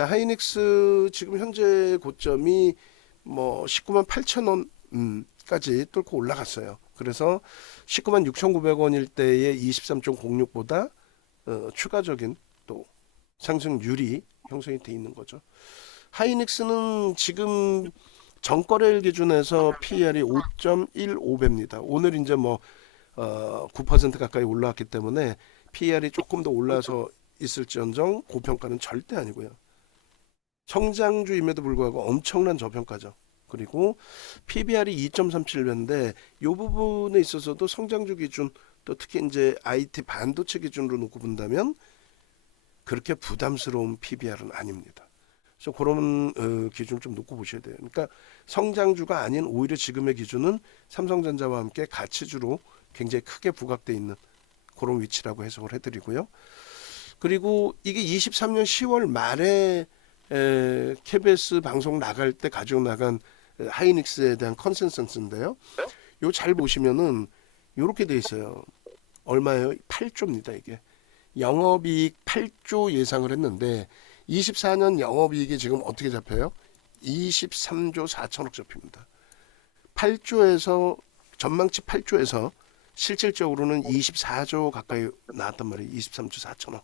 자, 하이닉스 지금 현재 고점이 뭐 19만 8천 원까지 뚫고 올라갔어요. 그래서 19만 6,900원일 때의 23.06보다 추가적인 또 상승률이 형성이 돼 있는 거죠. 하이닉스는 지금 전거래일 기준에서 PER이 5.15배입니다. 오늘 이제 뭐 9% 가까이 올라왔기 때문에 PER이 조금 더 올라서 있을지언정 고평가는 절대 아니고요. 성장주임에도 불구하고 엄청난 저평가죠. 그리고 PBR이 2.37배인데 이 부분에 있어서도 성장주 기준 또 특히 이제 IT 반도체 기준으로 놓고 본다면 그렇게 부담스러운 PBR은 아닙니다. 그래서 그런 기준 좀 놓고 보셔야 돼요. 그러니까 성장주가 아닌 오히려 지금의 기준은 삼성전자와 함께 가치주로 굉장히 크게 부각돼 있는 그런 위치라고 해석을 해드리고요. 그리고 이게 23년 10월 말에 KBS 방송 나갈 때 가지고 나간 하이닉스에 대한 컨센서스인데요. 요 잘 보시면은 요렇게 돼 있어요. 얼마예요? 8조입니다, 이게. 영업이익 8조 예상을 했는데 24년 영업이익이 지금 어떻게 잡혀요? 23조 4천억 잡힙니다. 8조에서 전망치 8조에서 실질적으로는 24조 가까이 나왔단 말이에요. 23조 4천억.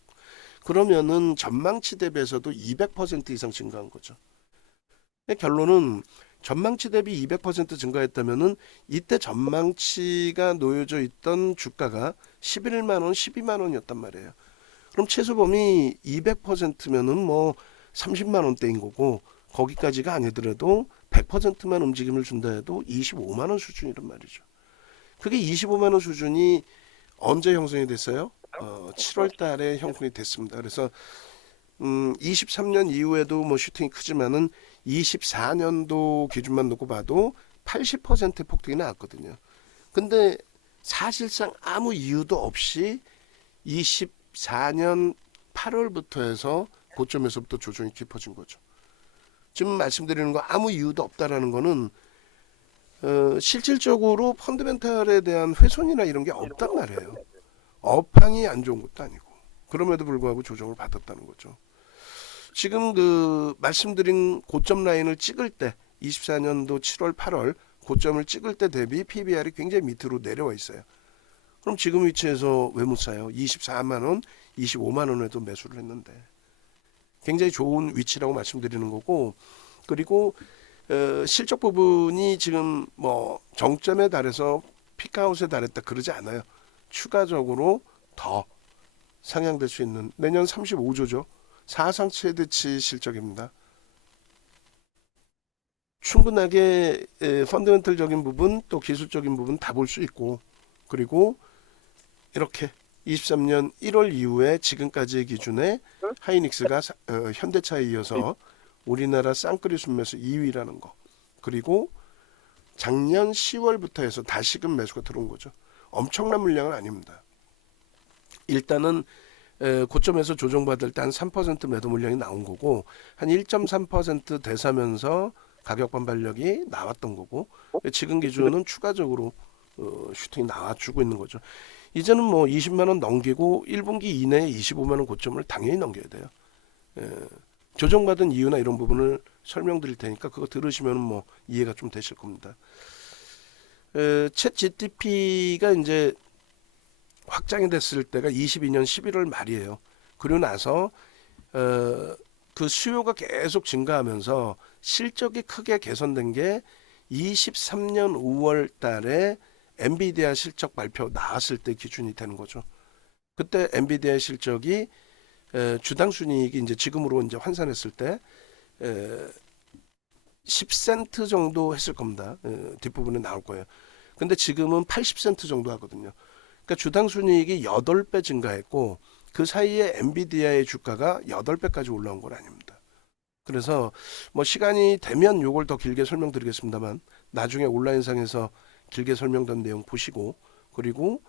그러면은 전망치 대비해서도 200% 이상 증가한 거죠. 결론은 전망치 대비 200% 증가했다면은 이때 전망치가 놓여져 있던 주가가 11만 원, 12만 원이었단 말이에요. 그럼 최소범위 200%면은 뭐 30만 원대인 거고 거기까지가 아니더라도 100%만 움직임을 준다 해도 25만 원 수준이란 말이죠. 그게 25만 원 수준이 언제 형성이 됐어요? 7월 달에 형성이 됐습니다. 그래서 23년 이후에도 뭐 슈팅이 크지만은 24년도 기준만 놓고 봐도 80%의 폭등이 나왔거든요. 근데 사실상 아무 이유도 없이 24년 8월부터 해서 고점에서부터 조정이 깊어진 거죠. 지금 말씀드리는 거 아무 이유도 없다라는 거는 실질적으로 펀더멘탈에 대한 훼손이나 이런 게 없단 말이에요. 업황이 안 좋은 것도 아니고 그럼에도 불구하고 조정을 받았다는 거죠. 지금 그 말씀드린 고점 라인을 찍을 때 24년도 7월 8월 고점을 찍을 때 대비 PBR이 굉장히 밑으로 내려와 있어요. 그럼 지금 위치에서 왜 못 사요? 24만 원, 25만 원에도 매수를 했는데 굉장히 좋은 위치라고 말씀드리는 거고 그리고 실적 부분이 지금 뭐 정점에 달해서 피크아웃에 달했다 그러지 않아요. 추가적으로 더 상향될 수 있는 내년 35조죠. 사상 최대치 실적입니다. 충분하게 펀더멘털적인 부분 또 기술적인 부분 다 볼 수 있고 그리고 이렇게 23년 1월 이후에 지금까지의 기준에 하이닉스가 현대차에 이어서 우리나라 쌍끌이 순매수 2위라는 거 그리고 작년 10월부터 해서 다시금 매수가 들어온 거죠. 엄청난 물량은 아닙니다. 일단은 고점에서 조정받을 때 한 3% 매도 물량이 나온 거고 한 1.3% 대사면서 가격 반발력이 나왔던 거고 지금 기준은 추가적으로 슈팅이 나와주고 있는 거죠. 이제는 뭐 20만 원 넘기고 1분기 이내에 25만 원 고점을 당연히 넘겨야 돼요. 조정받은 이유나 이런 부분을 설명드릴 테니까 그거 들으시면 뭐 이해가 좀 되실 겁니다. 챗 GTP가 이제 확장이 됐을 때가 22년 11월 말이에요. 그리고 나서 그 수요가 계속 증가하면서 실적이 크게 개선된 게 23년 5월 달에 엔비디아 실적 발표 나왔을 때 기준이 되는 거죠. 그때 엔비디아 실적이 주당 순이익이 이제 지금으로 이제 환산했을 때 10센트 정도 했을 겁니다. 뒷부분에 나올 거예요. 근데 지금은 80센트 정도 하거든요. 그러니까 주당 순이익이 8배 증가했고 그 사이에 엔비디아의 주가가 8배까지 올라온 건 아닙니다. 그래서 뭐 시간이 되면 요걸 더 길게 설명드리겠습니다만 나중에 온라인상에서 길게 설명된 내용 보시고 그리고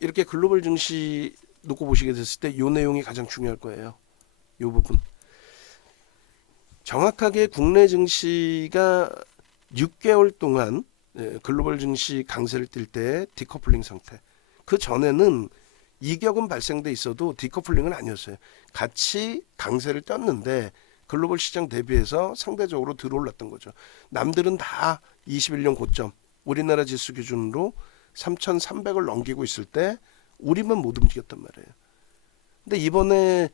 이렇게 글로벌 증시 놓고 보시게 됐을 때 요 내용이 가장 중요할 거예요. 요 부분. 정확하게 국내 증시가 6개월 동안 글로벌 증시 강세를 띨 때 디커플링 상태. 그 전에는 이격은 발생돼 있어도 디커플링은 아니었어요. 같이 강세를 떴는데 글로벌 시장 대비해서 상대적으로 덜 올랐던 거죠. 남들은 다 21년 고점, 우리나라 지수 기준으로 3,300을 넘기고 있을 때 우리만 못 움직였단 말이에요. 근데 이번에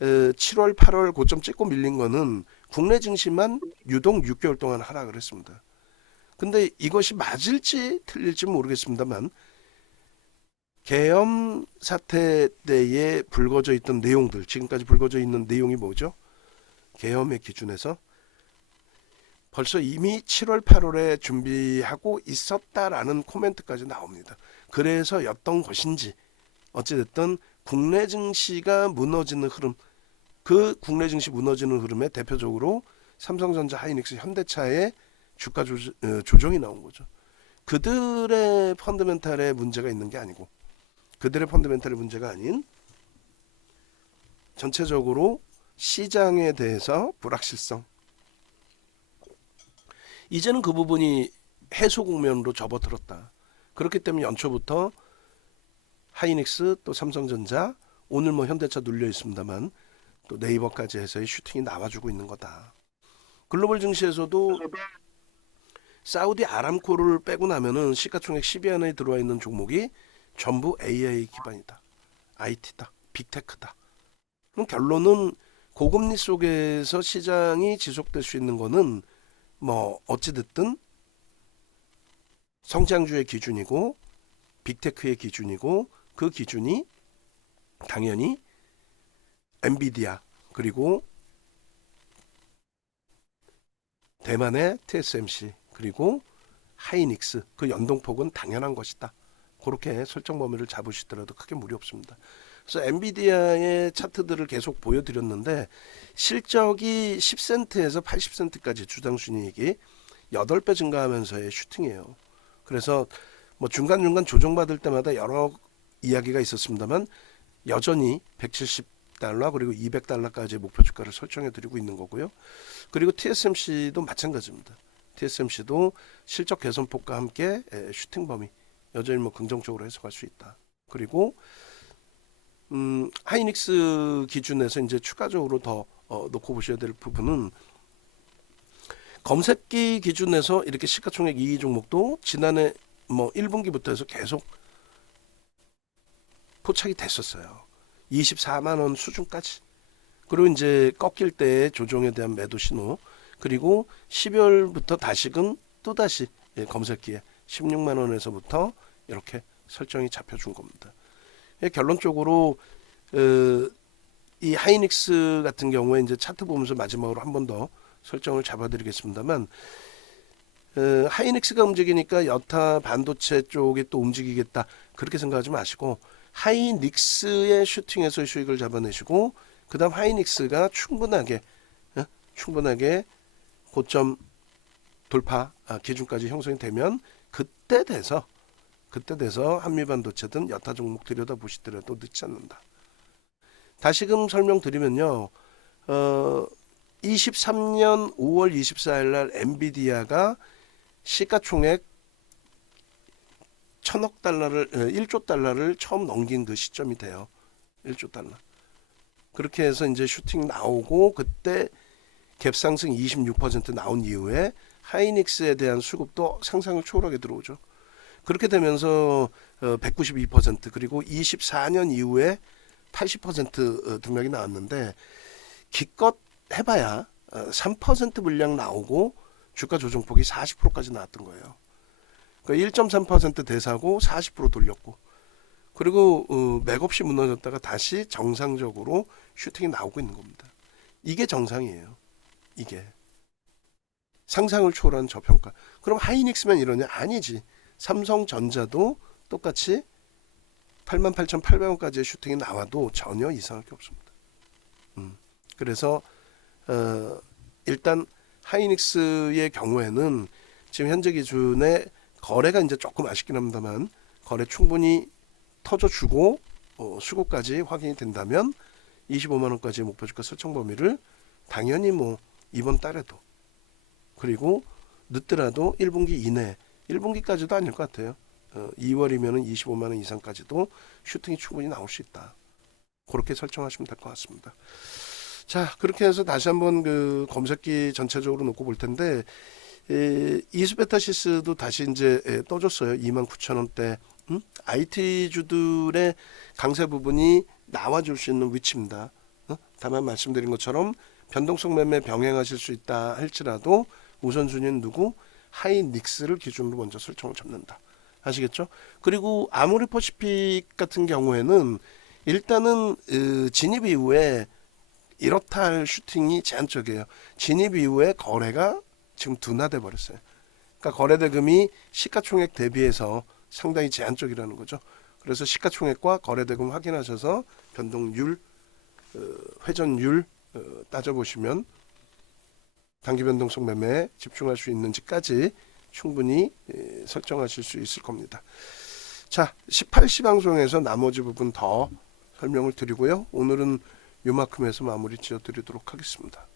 7월, 8월 고점 찍고 밀린 거는 국내 증시만 유동 6개월 동안 하락을 했습니다. 근데 이것이 맞을지 틀릴지 모르겠습니다만 계엄 사태 때에 불거져 있던 내용들, 지금까지 불거져 있는 내용이 뭐죠? 계엄의 기준에서 벌써 이미 7월, 8월에 준비하고 있었다라는 코멘트까지 나옵니다. 그래서 였던 것인지 어찌됐든 국내 증시가 무너지는 흐름, 그 국내 증시 무너지는 흐름에 대표적으로 삼성전자, 하이닉스, 현대차의 주가 조정이 나온 거죠. 그들의 펀더멘탈에 문제가 있는 게 아니고, 그들의 펀더멘탈의 문제가 아닌 전체적으로 시장에 대해서 불확실성, 이제는 그 부분이 해소 국면으로 접어들었다. 그렇기 때문에 연초부터 하이닉스, 또 삼성전자, 오늘 뭐 현대차 눌려 있습니다만 또 네이버까지 해서의 슈팅이 나와주고 있는 거다. 글로벌 증시에서도 사우디 아람코를 빼고 나면은 시가총액 10위 안에 들어와 있는 종목이 전부 AI 기반이다. IT다. 빅테크다. 그럼 결론은 고금리 속에서 시장이 지속될 수 있는 거는 뭐 어찌됐든 성장주의 기준이고 빅테크의 기준이고, 그 기준이 당연히 엔비디아 그리고 대만의 TSMC 그리고 하이닉스, 그 연동폭은 당연한 것이다. 그렇게 설정 범위를 잡으시더라도 크게 무리 없습니다. 그래서 엔비디아의 차트들을 계속 보여드렸는데 실적이 10센트에서 80센트까지 주당순이익이 8배 증가하면서의 슈팅이에요. 그래서 뭐 중간중간 조정받을 때마다 여러 이야기가 있었습니다만 여전히 170달러 그리고 200달러까지의 목표 주가를 설정해 드리고 있는 거고요. 그리고 TSMC도 마찬가지입니다. TSMC도 실적 개선폭과 함께 슈팅 범위 여전히 뭐 긍정적으로 해석할 수 있다. 그리고 하이닉스 기준에서 이제 추가적으로 더 놓고 보셔야 될 부분은 검색기 기준에서 이렇게 시가총액 2위 종목도 지난해 뭐 1분기부터 해서 계속 포착이 됐었어요. 24만 원 수준까지. 그리고 이제 꺾일 때 조정에 대한 매도 신호. 그리고 12월부터 다시금 또다시 검색기에 16만 원에서부터 이렇게 설정이 잡혀준 겁니다. 결론적으로 이 하이닉스 같은 경우에 이제 차트 보면서 마지막으로 한 번 더 설정을 잡아드리겠습니다만 하이닉스가 움직이니까 여타 반도체 쪽이 또 움직이겠다 그렇게 생각하지 마시고 하이닉스의 슈팅에서 수익을 잡아내시고 그 다음 하이닉스가 충분하게 고점 돌파 기준까지 형성이 되면 그때 돼서 한미반도체든 여타 종목 들여다보시더라도 늦지 않는다. 다시금 설명드리면요. 23년 5월 24일 날 엔비디아가 시가총액 1조 달러를 처음 넘긴 그 시점이 돼요. 1조 달러. 그렇게 해서 이제 슈팅 나오고 그때 갭상승 26% 나온 이후에 하이닉스에 대한 수급도 상상을 초월하게 들어오죠. 그렇게 되면서 192% 그리고 24년 이후에 80% 등락이 나왔는데 기껏 해봐야 3% 물량 나오고 주가 조정폭이 40%까지 나왔던 거예요. 그러니까 1.3% 대사고 40% 돌렸고 그리고 맥없이 무너졌다가 다시 정상적으로 슈팅이 나오고 있는 겁니다. 이게 정상이에요. 이게 상상을 초월한 저평가. 그럼 하이닉스만 이러냐? 아니지. 삼성전자도 똑같이 88,800원까지의 슈팅이 나와도 전혀 이상할 게 없습니다. 그래서 일단 하이닉스의 경우에는 지금 현재 기준에 거래가 이제 조금 아쉽긴 합니다만 거래 충분히 터져주고 수급까지 확인이 된다면 25만 원까지의 목표 주가 설정 범위를 당연히 뭐 이번 달에도 그리고 늦더라도 1분기 이내 1분기까지도 아닐 것 같아요. 2월이면 25만 원 이상까지도 슈팅이 충분히 나올 수 있다. 그렇게 설정하시면 될 것 같습니다. 자, 그렇게 해서 다시 한번 그 검색기 전체적으로 놓고 볼 텐데, 이수베타시스도 다시 이제 떠줬어요. 29,000원대. IT주들의 강세 부분이 나와줄 수 있는 위치입니다. 다만 말씀드린 것처럼 변동성 매매 병행하실 수 있다 할지라도 우선순위는 누구? 하이닉스를 기준으로 먼저 설정을 잡는다. 아시겠죠? 그리고 아모레퍼시픽 같은 경우에는 일단은 진입 이후에 이렇다 할 슈팅이 제한적이에요. 진입 이후에 거래가 지금 둔화돼 버렸어요. 그러니까 거래대금이 시가총액 대비해서 상당히 제한적이라는 거죠. 그래서 시가총액과 거래대금 확인하셔서 변동률, 회전율 따져보시면 단기 변동성 매매에 집중할 수 있는지까지 충분히 설정하실 수 있을 겁니다. 자, 18시 방송에서 나머지 부분 더 설명을 드리고요. 오늘은 요만큼에서 마무리 지어드리도록 하겠습니다.